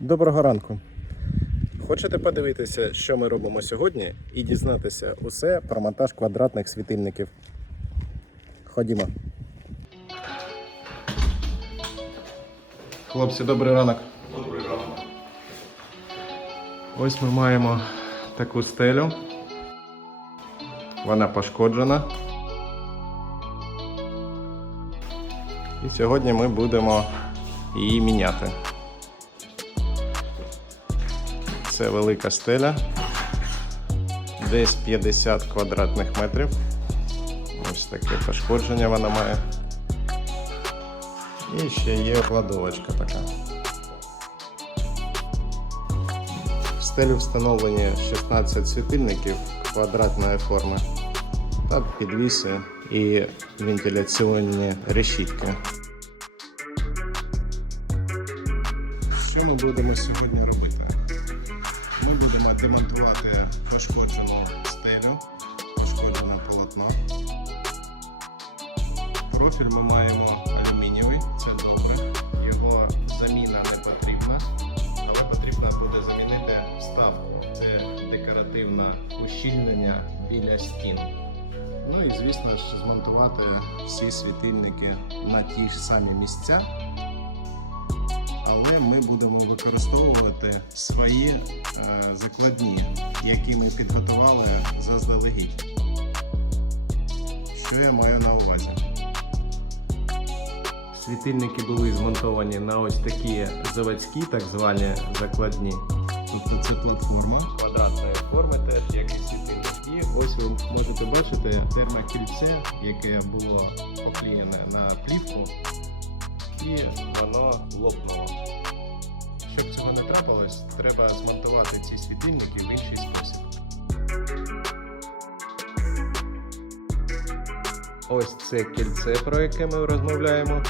Доброго ранку. Хочете подивитися, що ми робимо сьогодні, і дізнатися усе про монтаж квадратних світильників? Ходімо. Хлопці, добрий ранок. Добрий ранок. Ось ми маємо таку стелю. Вона пошкоджена. І сьогодні ми будемо її міняти. Це велика стеля. Десь 50 квадратних метрів. Ось таке пошкодження вона має. І ще є кладовочка така. В стелю встановлені 16 світильників квадратної форми та підвіси і вентиляційні решітки. Що ми будемо сьогодні робити? Демонтувати пошкоджену стелю, пошкоджене полотно. Профіль ми маємо алюмінієвий, це добре. Його заміна не потрібна, але потрібно буде замінити вставку. Це декоративне ущільнення біля стін. Ну і звісно ж змонтувати всі світильники на ті ж самі місця. Але ми будемо використовувати свої е, закладні, які ми підготували заздалегідь. Що я маю на увазі? Світильники були змонтовані на ось такі заводські, так звані закладні. Тобто це платформа квадратної форми, теж як і світильник. І ось ви можете бачити термокільце, яке було поклеєне на плівку, і воно лопнуло. Щоб цього не трапилось, треба змонтувати ці світильники в інший спосіб. Ось це кільце, про яке ми розмовляємо,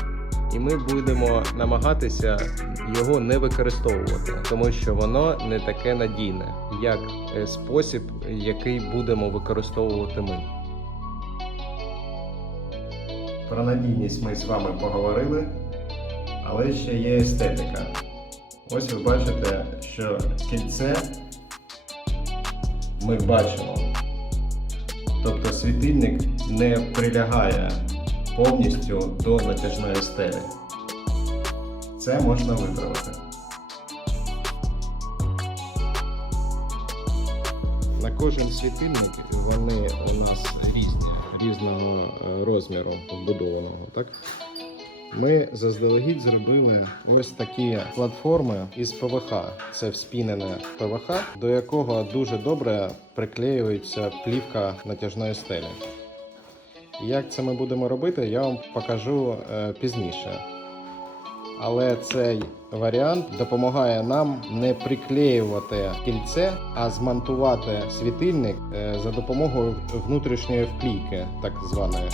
і ми будемо намагатися його не використовувати, тому що воно не таке надійне, як е, спосіб, який будемо використовувати ми. Про надійність ми з вами поговорили, але ще є естетика. Ось ви бачите, що кільце ми бачимо. Тобто світильник не прилягає повністю до натяжної стелі. Це можна виправити. На кожен світильник вони у нас різні, різного е, розміру вбудованого. Так? Ми заздалегідь зробили ось такі платформи із ПВХ. Це вспінене ПВХ, до якого дуже добре приклеюється плівка натяжної стелі. Як це ми будемо робити, я вам покажу е, пізніше. Але цей варіант допомагає нам не приклеювати кільце, а змонтувати світильник е, за допомогою внутрішньої вклійки, так званої.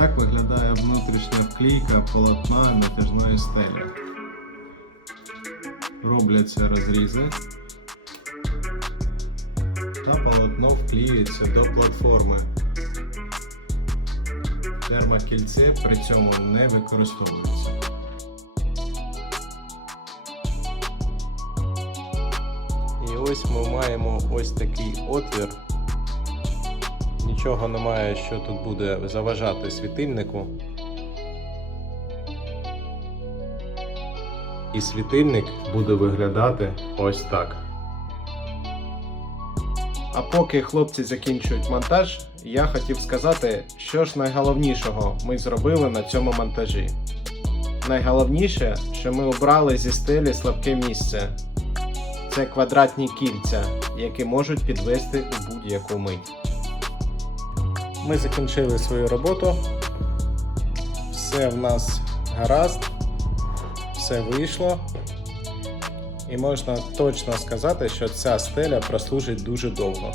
Так виглядає внутрішня вклейка полотна натяжної стелі. Робляться розрізи. Та полотно вклеюється до платформи. Термокільце при цьому не використовується. І ось ми маємо ось такий отвір. Нічого немає, що тут буде заважати світильнику. І світильник буде виглядати ось так. А поки хлопці закінчують монтаж, я хотів сказати, що ж найголовнішого ми зробили на цьому монтажі. Найголовніше, що ми обрали зі стелі слабке місце. Це квадратні кільця, які можуть підвести у будь-яку мить. Ми закінчили свою роботу. Все в нас гаразд, все вийшло. І можна точно сказати, що ця стеля прослужить дуже довго.